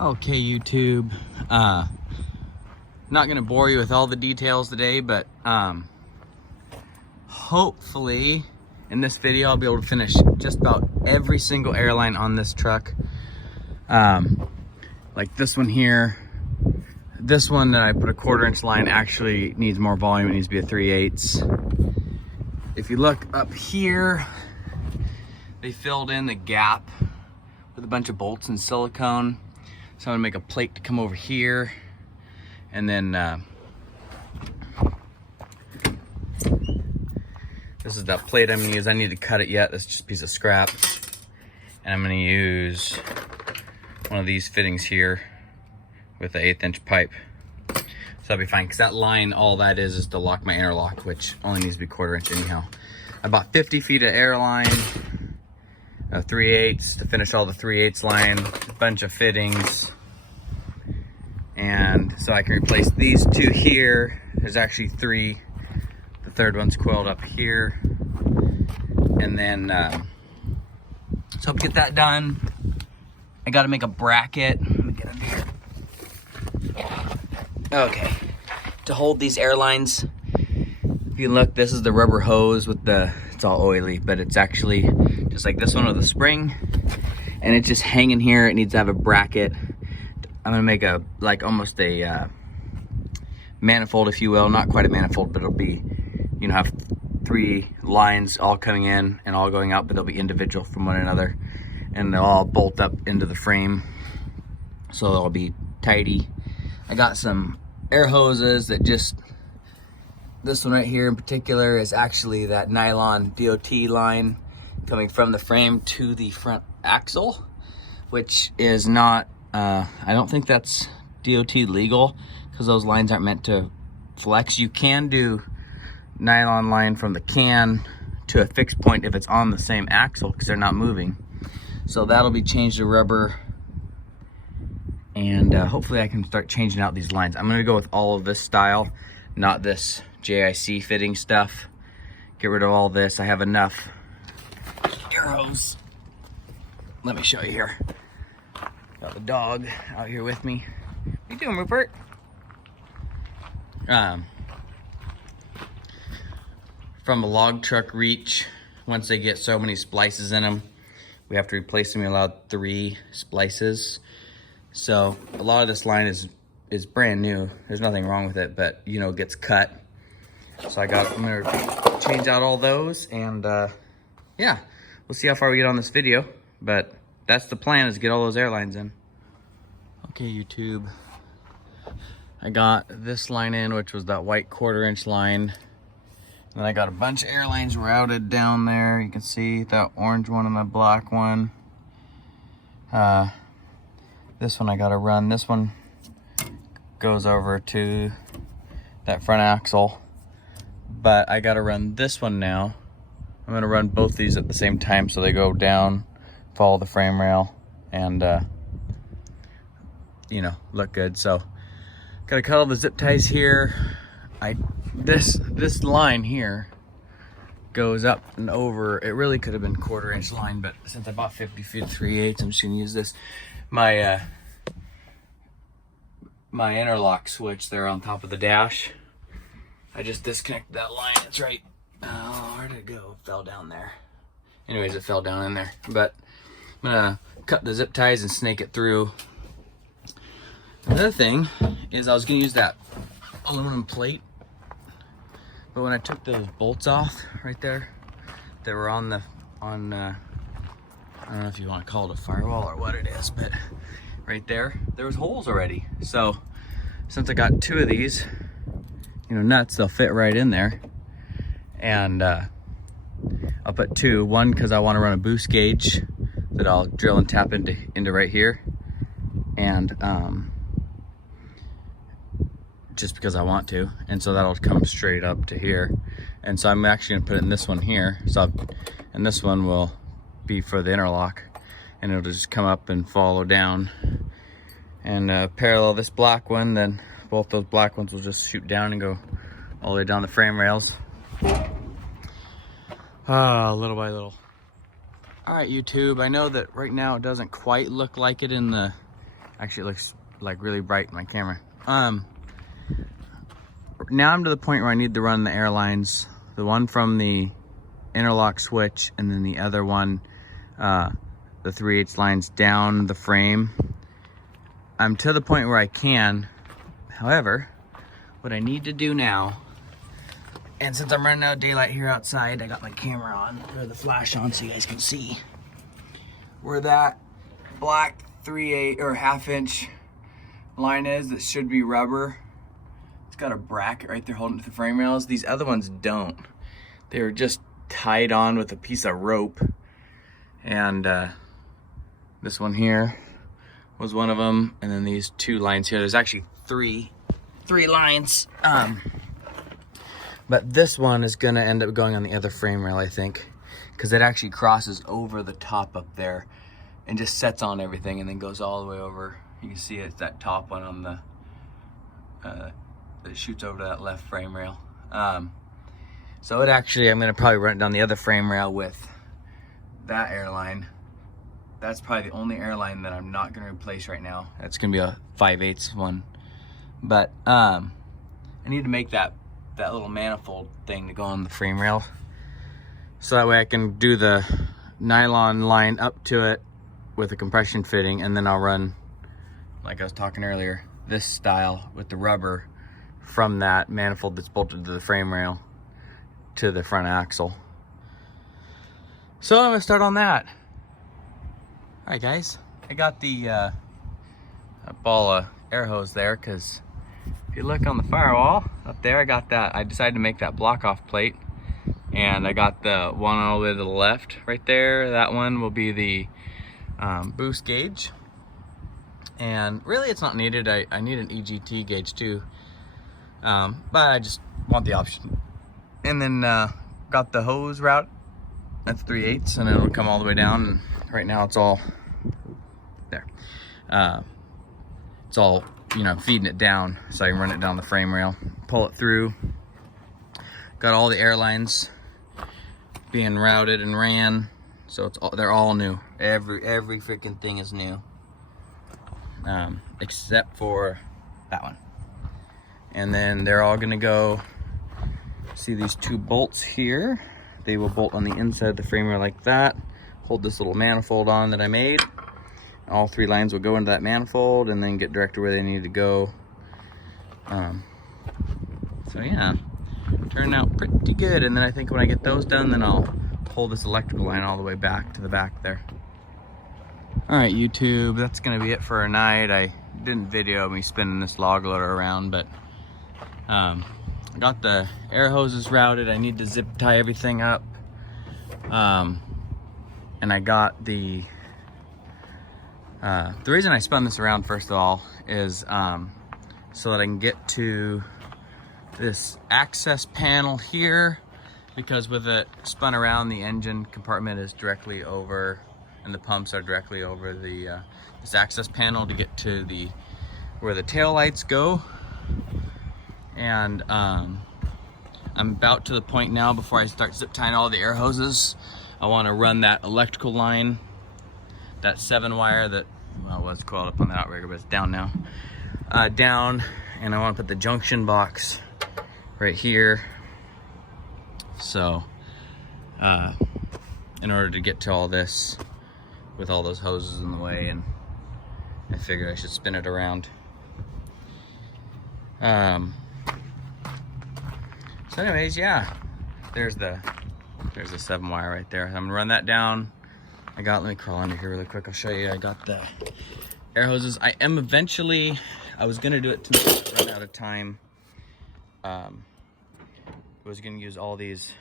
Okay, YouTube. Not gonna bore you with all the details today, but hopefully in this video I'll be able to finish just about every single airline on this truck. Like this one here. This one that I put a 1/4" line actually needs more volume. It needs to be a 3/8. If you look up here, they filled in the gap with a bunch of bolts and silicone. So I'm gonna make a plate to come over here, and then this is that plate I'm gonna use. I need to cut it yet. That's just a piece of scrap, and I'm gonna use one of these fittings here with an 1/8" pipe. So that'll be fine, because that line, all that is to lock my interlock, which only needs to be 1/4" anyhow. I bought 50 feet of airline, 3/8 to finish all the 3/8 line, a bunch of fittings, and so I can replace these two here. There's actually 3. The third one's coiled up here, and then so I'll get that done. I got to make a bracket. Let me get up here. Okay, to hold these airlines. If you look, this is the rubber hose with the, it's all oily, but it's actually just like this one with a spring, and it's just hanging here. It needs to have a bracket. I'm gonna make a, like almost a manifold, if you will. Not quite a manifold, but it'll be, you know, have 3 lines all coming in and all going out, but they'll be individual from one another, and they'll all bolt up into the frame, so they'll be tidy. I got some air hoses that just, this one right here in particular is actually that nylon DOT line coming from the frame to the front axle, which is not, I don't think that's DOT legal, because those lines aren't meant to flex. You can do nylon line from the can to a fixed point if it's on the same axle, because they're not moving. So that'll be changed to rubber, and hopefully I can start changing out these lines. I'm gonna go with all of this style, not this JIC fitting stuff. Get rid of all this. I have enough arrows. Let me show you here. Got the dog out here with me. What you doing, Rupert? From a log truck reach, once they get so many splices in them, we have to replace them. We allowed 3 splices. So a lot of this line is brand new. There's nothing wrong with it, but you know, it gets cut. So I'm gonna change out all those, and yeah, we'll see how far we get on this video, but that's the plan, is get all those airlines in. Okay, YouTube, I got this line in, which was that white 1/4" line. And then I got a bunch of airlines routed down there. You can see that orange one and the black one. This one I gotta run. This one goes over to that front axle, but I gotta run this one now. I'm gonna run both these at the same time so they go down, follow the frame rail, and you know, look good. So gotta cut all the zip ties here. This line here goes up and over. It really could have been 1/4" line, but since I bought 50 feet of 3/8, I'm just gonna use this. My my interlock switch there on top of the dash, I just disconnected that line. It's right, oh, where did it go? It fell down there. Anyways, it fell down in there. But I'm gonna cut the zip ties and snake it through. Another thing is I was gonna use that aluminum plate, but when I took those bolts off right there, they were on I don't know if you want to call it a firewall or what it is, but right there was holes already. So since I got 2 of these, you know, nuts, they'll fit right in there, and I'll put 2. One because I want to run a boost gauge that I'll drill and tap into right here, and just because I want to, and so that'll come straight up to here. And so I'm actually gonna put it in this one here, and this one will be for the interlock, and it'll just come up and follow down and parallel this black one. Then both those black ones will just shoot down and go all the way down the frame rails, little by little. All right, YouTube, I know that right now it doesn't quite look like it in the Actually, it looks like really bright in my camera. Now I'm to the point where I need to run the airlines, the one from the interlock switch, and then the other one, the 3/8 lines down the frame. I'm to the point where I can. However, what I need to do now, and since I'm running out of daylight here outside, I got my camera on, or the flash on, so you guys can see where that black 3/8 or 1/2 inch line is. That should be rubber. It's got a bracket right there holding it to the frame rails. These other ones don't. They were just tied on with a piece of rope. And this one here was one of them. And then these 2 lines here. There's actually three lines. But this one is gonna end up going on the other frame rail, I think, because it actually crosses over the top up there and just sets on everything and then goes all the way over. You can see it's that top one on the that shoots over to that left frame rail. So it actually, I'm gonna probably run it down the other frame rail with that airline. That's probably the only airline that I'm not gonna replace right now. That's gonna be a 5/8 one. But I need to make that little manifold thing to go on the frame rail. So that way I can do the nylon line up to it with a compression fitting, and then I'll run, like I was talking earlier, this style with the rubber from that manifold that's bolted to the frame rail to the front axle. So I'm gonna start on that. All right, guys, I got the ball of air hose there, because if you look on the firewall up there, I got that. I decided to make that block off plate, and I got the one all the way to the left right there. That one will be the boost gauge, and really it's not needed. I need an EGT gauge too, but I just want the option. And then got the hose route, that's 3/8, and it'll come all the way down. And right now it's all there. It's all, you know, feeding it down so I can run it down the frame rail, pull it through. Got all the airlines being routed and ran, so they're all new. Every freaking thing is new, except for that one. And then they're all gonna go. See these 2 bolts here? They will bolt on the inside of the frame rail like that. Hold this little manifold on that I made. All 3 lines will go into that manifold and then get directed where they need to go. So yeah, turned out pretty good. And then I think when I get those done, then I'll pull this electrical line all the way back to the back there. All right, YouTube, that's gonna be it for a night. I didn't video me spinning this log loader around, but I got the air hoses routed. I need to zip tie everything up. And I got the reason I spun this around, first of all, is so that I can get to this access panel here, because with it spun around, the engine compartment is directly over and the pumps are directly over the this access panel to get to the where the tail lights go. And I'm about to the point now, before I start zip tying all the air hoses, I want to run that electrical line, that 7-wire that, well, was coiled up on that outrigger, but it's down now, down, and I want to put the junction box right here. So in order to get to all this with all those hoses in the way, and I figured I should spin it around. So anyways, yeah, there's the 7-wire right there. I'm gonna run that down. Let me crawl under here really quick. I'll show you. I got the air hoses. I was gonna do it tonight, but I ran out of time. I was gonna use all these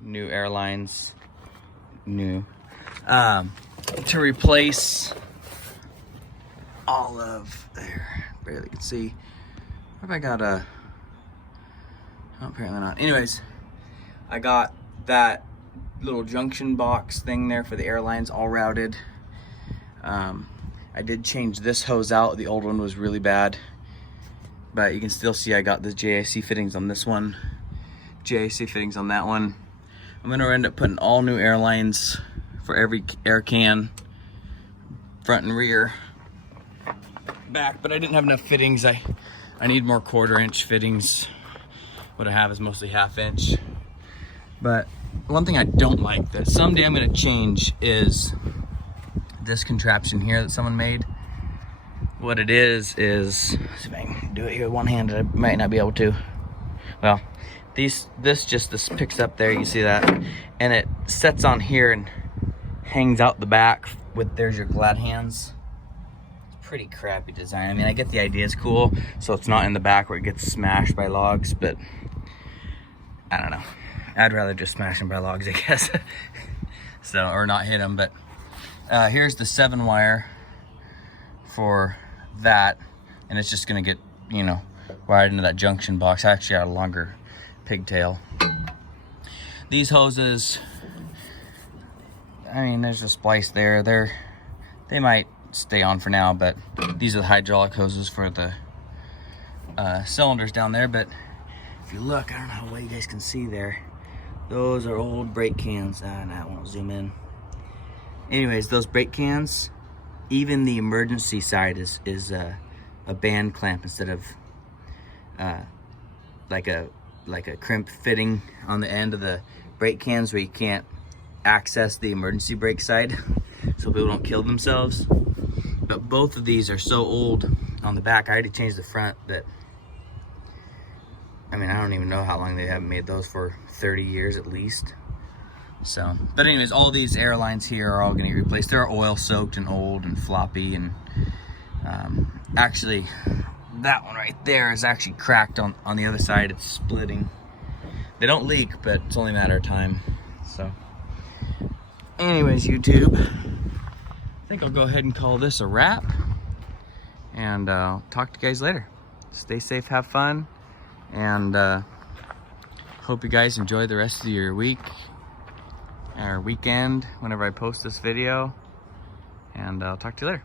new airlines, to replace all of, there, barely can see. What if I got a, oh, apparently not. Anyways, I got that little junction box thing there for the airlines all routed. I did change this hose out. The old one was really bad, but you can still see I got the JIC fittings on this one, JIC fittings on that one. I'm gonna end up putting all new airlines for every air can, front and rear. back, but I didn't have enough fittings. I need more 1/4 inch fittings. What I have is mostly 1/2 inch. But one thing I don't like that someday I'm gonna change is this contraption here that someone made. What it is, see if I can do it here with one hand. I might not be able to. Well, this picks up there, you see that? And it sets on here and hangs out the back with, there's your glad hands. It's pretty crappy design. I mean, I get the idea, it's cool, so it's not in the back where it gets smashed by logs, but I don't know. I'd rather just smash them by logs, I guess. So, or not hit them, but here's the 7 wire for that, and it's just gonna get, you know, wired into that junction box. I actually got a longer pigtail. These hoses, I mean, there's a splice there. They might stay on for now, but these are the hydraulic hoses for the cylinders down there. But if you look, I don't know how well you guys can see there. Those are old brake cans. I won't zoom in. Anyways, those brake cans, even the emergency side is a band clamp instead of like a crimp fitting on the end of the brake cans where you can't access the emergency brake side so people don't kill themselves. But both of these are so old on the back. I already changed the front, that I mean, I don't even know how long they haven't made those for, 30 years at least. So, but anyways, all these airlines here are all gonna get replaced. They're oil soaked and old and floppy, and actually that one right there is actually cracked on the other side. It's splitting. They don't leak, but it's only a matter of time. So anyways, YouTube, I think I'll go ahead and call this a wrap, and I'll talk to you guys later. Stay safe, have fun, and hope you guys enjoy the rest of your week or weekend whenever I post this video, and I'll talk to you later.